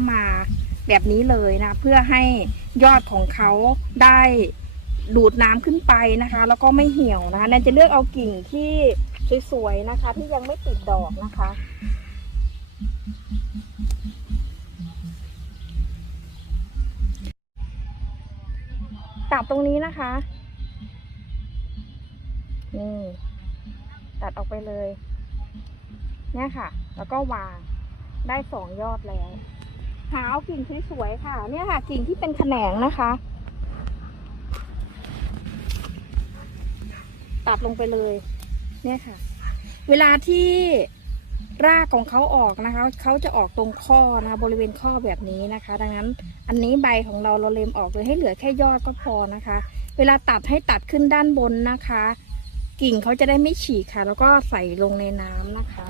ำมาแบบนี้เลยนะเพื่อให้ยอดของเขาได้ดูดน้ำขึ้นไปนะคะ แล้วก็ไม่เหี่ยวนะคะแนนจะเลือกเอากิ่งที่สวยๆนะคะ ที่ยังไม่ติดดอกนะคะ ตัดตรงนี้นะคะนี่ตัดออกไปเลย เนี่ยค่ะ แล้วก็วางได้สองยอดแล้ว หาเอากิ่งสวยๆค่ะ เนี่ยค่ะ กิ่งที่เป็นแขนงนะคะ ตัดลงไปเลย เนี่ยค่ะ เวลาที่รากของเขาออกนะคะ เขาจะออกตรงข้อนะคะบริเวณข้อแบบนี้นะคะ ดังนั้นอันนี้ใบของเราเราเล็มออกเลยให้เหลือแค่ยอดก็พอนะคะ เวลาตัดให้ตัดขึ้นด้านบนนะคะ กิ่งเขาจะได้ไม่ฉีกค่ะ แล้วก็ใส่ลงในน้ำนะคะ